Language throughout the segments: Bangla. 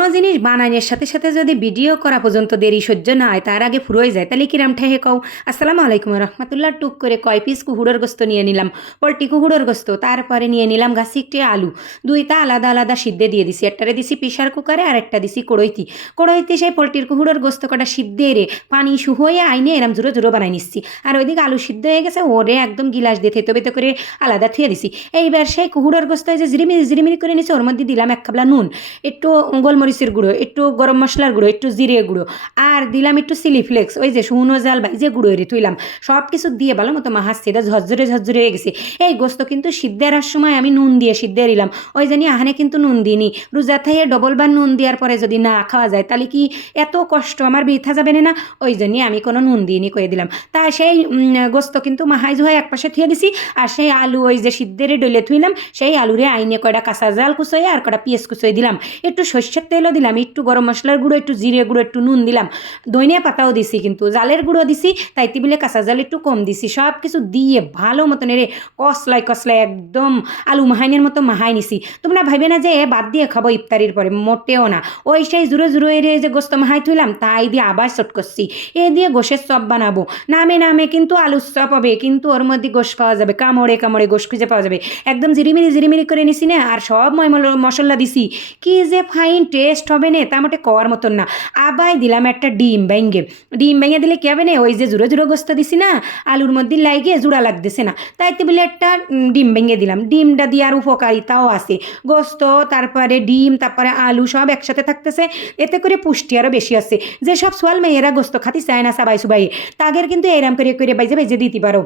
কোনো জিনিস বানানোর সাথে সাথে যদি ভিডিও করা পর্যন্ত দেরি সহ্য না হয়, তার আগে ফুরোয় যায়। তাহলে কিরাম ঠেহে কও? আসসালামু আলাইকুম রহমতুল্লাহ। টুক করে কয় পিস কুহুড়োর গোস্ত নিয়ে নিলাম। পোলট্রি কুহুড়োর গোস্ত, তারপরে নিয়ে নিলাম একটি আলু। দুইটা আলাদা আলাদা সিদ্ধে দিয়ে দিছি। একটারে দিছি প্রেশার কুকারে আর একটা দিছি কড়ইতি। কড়ইতে সেই পোলট্রির কুহুড়োর গোস্ত কটা সিদ্ধে রে পানি শুহয়ে আইনে এরম জোরো জোরো বানাই নিচ্ছি। আর ওইদিকে আলু সিদ্ধ হয়ে গেছে, ওরে একদম গিলাস দিয়ে থেতো বেতো করে আলাদা থুয়ে দিছি। এইবার সেই কুহুড়োর গোস্ত যে জিরিমিরি জিরিমিরি করে নিছি ওর মধ্যে দিলাম এক খাবলা নুন। একটু গোলমরিচের গুঁড়ো, একটু গরম মশলার গুঁড়ো, একটু জিরে গুঁড়ো, আর দিলাম একটু চিলি ফ্লেক্স, ওই যে শুকনো জাল বাই যে গুঁড়ো রে তুইলাম সব কিছু দিয়ে ভালো মতো মাহাচ্ছে এটা ঝরঝরে ঝরঝরে হয়ে গেছে। এই গোস্ত কিন্তু সিদ্ধের সময় আমি নুন দিয়ে সিদ্ধে দিলাম, ওই জানি আহানে কিন্তু নুন দিইনি। রোজা থাইয়ে ডবল বার নুন দেওয়ার পরে যদি না খাওয়া যায়, তাহলে কি এত কষ্ট, আমার বৃথা যাবে না? ওই জন্যই আমি কোনো নুন দিইনি কয়ে দিলাম। তা সেই গোস্ত কিন্তু মাহাই জুহাই এক পাশে থুয়ে দিছি, আর সেই আলু ওই যে সিদ্ধেরে ডলে থুইলাম, সেই আলুরে আইনে কয়টা কাঁচা জাল কুচোয় আর কটা পেঁয়াজ কুচোয় দিলাম। একটু সর্ষের তেলও দিলাম, একটু গরম মশলার গুঁড়ো, একটু জিরে গুঁড়ো, একটু নুন দিলাম। ধনিয়া পাতাও দিছি কিন্তু, জালের গুঁড়ো দিছি তাইতে বলে কাঁচা জাল একটু কম দিছি। সব কিছু দিয়ে ভালো মতন এরে কসলাই কসলাই একদম আলু মাহাইনের মতো মাহাই নিছি। তোমরা ভাইবে না যে বাদ দিয়ে খাব ইফতারির পরে, মোটেও না। ওই সেই জুড়ো জুড়ো এরে যে গোস্ত মাহাই থইলাম, তাই দিয়ে আবার চট করছি। এ দিয়ে গোশের চপ বানাবো। নামে নামে কিন্তু আলুর চপ হবে, কিন্তু ওর মধ্যে গোশ পাওয়া যাবে, কামড়ে কামড়ে গোশ খুঁজে পাওয়া যাবে। একদম জিরিমিরি জিরিমিরি করে নিছি না, আর সব মশলা দিছি। কি যে ফাইন টেস্ট হবে না তা মোটে কওয়ার মতন না। আবাই দিলাম একটা ডিম ব্যাঙ্গে। ডিম ভেঙে দিলে কি হবে না? ওই যে জুড়ো জুড়ো গোস্ত দিছি না, আলুর মধ্যে লাইগে জুড়া লাগতেছে না। তাইতে বলে একটা ডিম ভেঙে দিলাম। ডিমটা দিয়ে আর উপকারিতাও আছে। গোস্ত, তারপরে ডিম, তারপরে আলু সব একসাথে থাকতেছে। এতে করে পুষ্টি আরও বেশি আছে। যেসব সোয়াল মেয়েরা গোস্ত খাতি চায় না সাবাই সুবাই, তাদের কিন্তু এরাম করে করে বাইজে বাইজে দিতে পারো।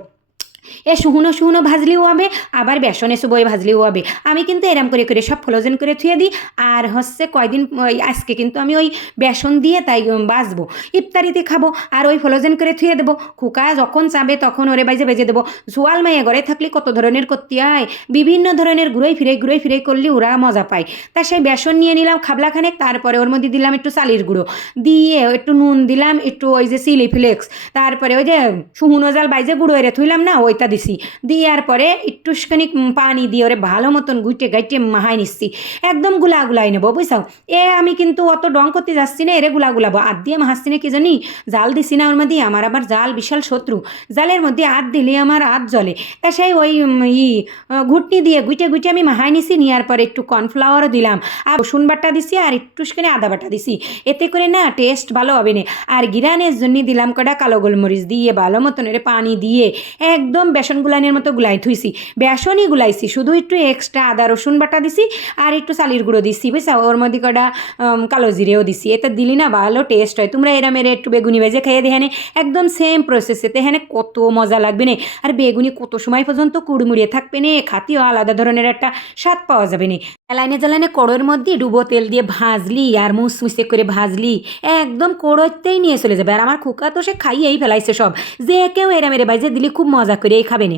এ শুকনো শুকনো ভাজলেও হবে আবার বেসনে সুবই ভাজলেও হবে আমি কিন্তু এরম করে করে সব ফ্রোজেন করে থুয়ে দিই, আর হচ্ছে কয়দিন, ওই আজকে কিন্তু আমি ওই বেসন দিয়ে তাই বাজবো, ইফতারিতে খাব, আর ওই ফ্রোজেন করে থুয়ে দেবো। খুকা যখন চাবে তখন ওরে বাইজে বেজে দেবো। জোয়াল মাইয়া ঘরে থাকলে কত ধরনের করতে হয়, বিভিন্ন ধরনের ঘুরোই ফিরে ঘুরোই ফিরে করলে ওরা মজা পায়। তা সেই বেসন নিয়ে নিলাম খাবলাখানে তারপরে ওর মধ্যে দিলাম একটু চালির গুঁড়ো, দিয়ে একটু নুন দিলাম, একটু ওই যে চিলি ফ্লেক্স, তারপরে ওই যে শুকনো জাল বাইজে গুঁড়ো এরে থুইলাম না ওইটা দিছি। দেওয়ার পরে একটুখানি পানি দিয়ে ওরে ভালো মতন গুইটে গাইটে মাহাই নিচ্ছি। একদমগুলা গুলাই নেব, বুঝছাও? এ আমি কিন্তু অত ডং করতে যাচ্ছি না, এরে গুলা গুলাবো। আদ দিয়ে মাহাচ্ছি না কি জানি? জাল দিছি না ওর মধ্যে, আমার আবার জাল বিশাল শত্রু। জালের মধ্যে আদ দিলে আমার আদ জ্বলে। তা সেই ওই ই ঘুটনি দিয়ে গুইটে গুইটে আমি মাহাই নিছি নেওয়ার পরে একটু কর্নফ্লাওয়ারও দিলাম। আর রসুন বাটা দিছি আর একটুখানি আদা বাটা দিছি। এতে করে না টেস্ট ভালো হবে না। আর গিরানের জন্য দিলাম কটা কালো গোলমরিচ দিয়ে ভালো মতন এর পানি দিয়ে একদম বেসন গুলানের মতো গুলাই থুইছি। বেসনই গুলাইছি, শুধু একটু এক্সট্রা আদা, রসুন বাটা দিছি আর একটু চালির গুঁড়ো দিছি, বুঝছা? ওর মধ্যে কটা কালো জিরেও দিছি। এটা দিলি না ভালো টেস্ট হয়। তোমরা এরা মেরে একটু বেগুনি ভেজে খেয়ে দেখানে একদম সেম প্রসেস হ্যাঁ কত মজা লাগবে না। আর বেগুনি কত সময় পর্যন্ত কুড়মুড়িয়ে থাকবে না? খাতিও আলাদা ধরনের একটা স্বাদ পাওয়া যাবে না। জ্বালানে জ্বালানে কড়োর মধ্যে ডুবো তেল দিয়ে ভাজলি আর মুসমুসে করে ভাজলি। একদম কড়োতেই নিয়ে চলে যাবে। আর আমার খোকা তো সে খাইয়েই ফেলাইছে সব। যে কেউ এরা মেরে বাইজে দিলি খুব মজা করেই খাবে না।